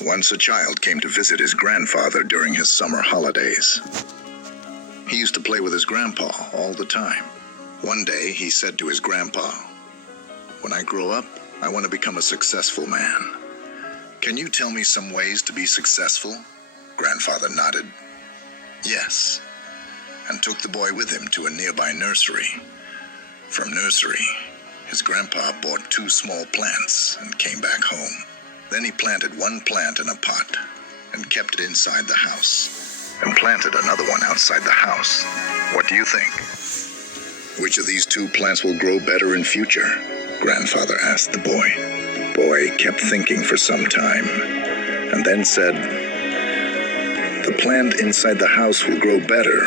Once a child came to visit his grandfather during his summer holidays. He used to play with his grandpa all the time. One day, he said to his grandpa, "When I grow up, I want to become a successful man. Can you tell me some ways to be successful?" Grandfather nodded. "Yes," and took the boy with him to a nearby nursery. From nursery, his grandpa bought 2 small plants and came back home. Then he planted one plant in a pot and kept it inside the house, and planted another one outside the house. What do you think? "Which of these 2 plants will grow better in future?" Grandfather asked the boy. Boy kept thinking for some time, and then said, "The plant inside the house will grow better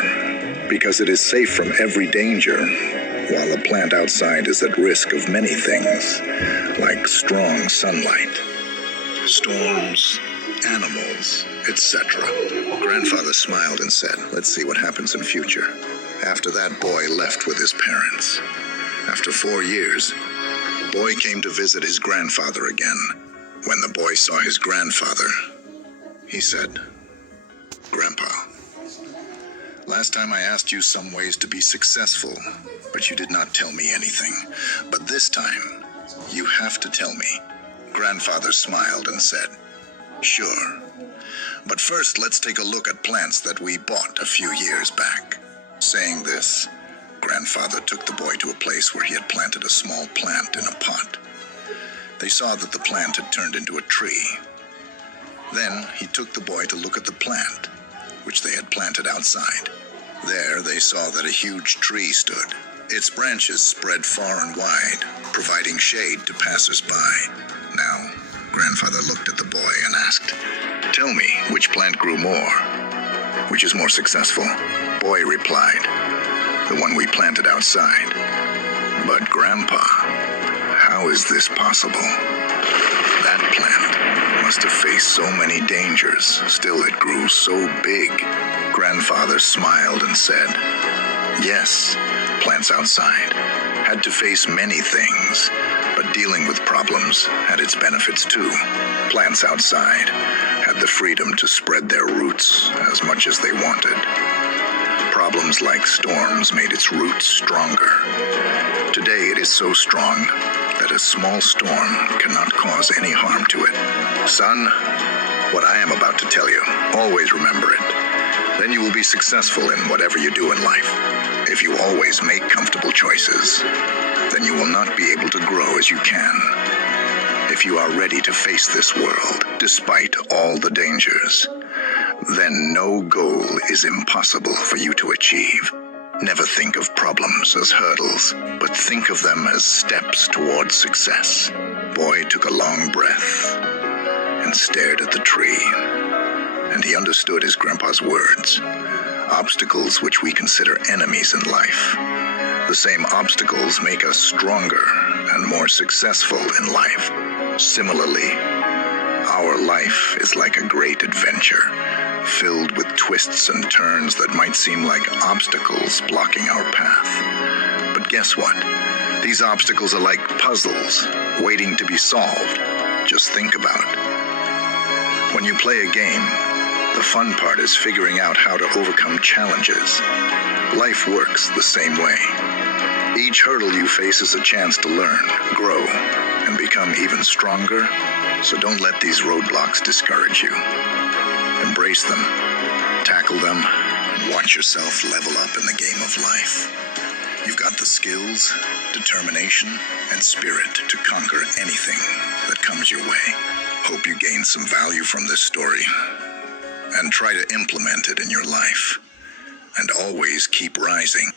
because it is safe from every danger, while the plant outside is at risk of many things, like strong sunlight, storms, animals, etc." Grandfather smiled and said, "Let's see what happens in future." After that, boy left with his parents. After 4 years, boy came to visit his grandfather again. When the boy saw his grandfather, he said, "Grandpa, last time I asked you some ways to be successful, but you did not tell me anything. But this time, you have to tell me." Grandfather smiled and said, "Sure. But first, let's take a look at plants that we bought a few years back." Saying this, Grandfather took the boy to a place where he had planted a small plant in a pot. They saw that the plant had turned into a tree. Then he took the boy to look at the plant, which they had planted outside. There they saw that a huge tree stood. Its branches spread far and wide, providing shade to passers-by. Now, Grandfather looked at the boy and asked, "Tell me, which plant grew more? Which is more successful?" Boy replied, "The one we planted outside." "But Grandpa, how is this possible? That plant must have faced so many dangers, still it grew so big." Grandfather smiled and said, "Yes, plants outside had to face many things, but dealing with problems had its benefits too. Plants outside had the freedom to spread their roots as much as they wanted. Problems like storms made its roots stronger. Today it is so strong that a small storm cannot cause any harm to it. Son, what I am about to tell you, always remember it. Then you will be successful in whatever you do in life. If you always make comfortable choices, then you will not be able to grow as you can. If you are ready to face this world, despite all the dangers, then no goal is impossible for you to achieve. Never think of problems as hurdles, but think of them as steps towards success." Boy took a long breath and stared at the tree, and he understood his grandpa's words. Obstacles which we consider enemies in life, the same obstacles make us stronger and more successful in life. Similarly, our life is like a great adventure, filled with twists and turns that might seem like obstacles blocking our path. But guess what? These obstacles are like puzzles waiting to be solved. Just think about it. When you play a game, the fun part is figuring out how to overcome challenges. Life works the same way. Each hurdle you face is a chance to learn, grow, and become even stronger, so don't let these roadblocks discourage you. Embrace them, tackle them, and watch yourself level up in the game of life. You've got the skills, determination, and spirit to conquer anything that comes your way. Hope you gain some value from this story, and try to implement it in your life. And always keep rising.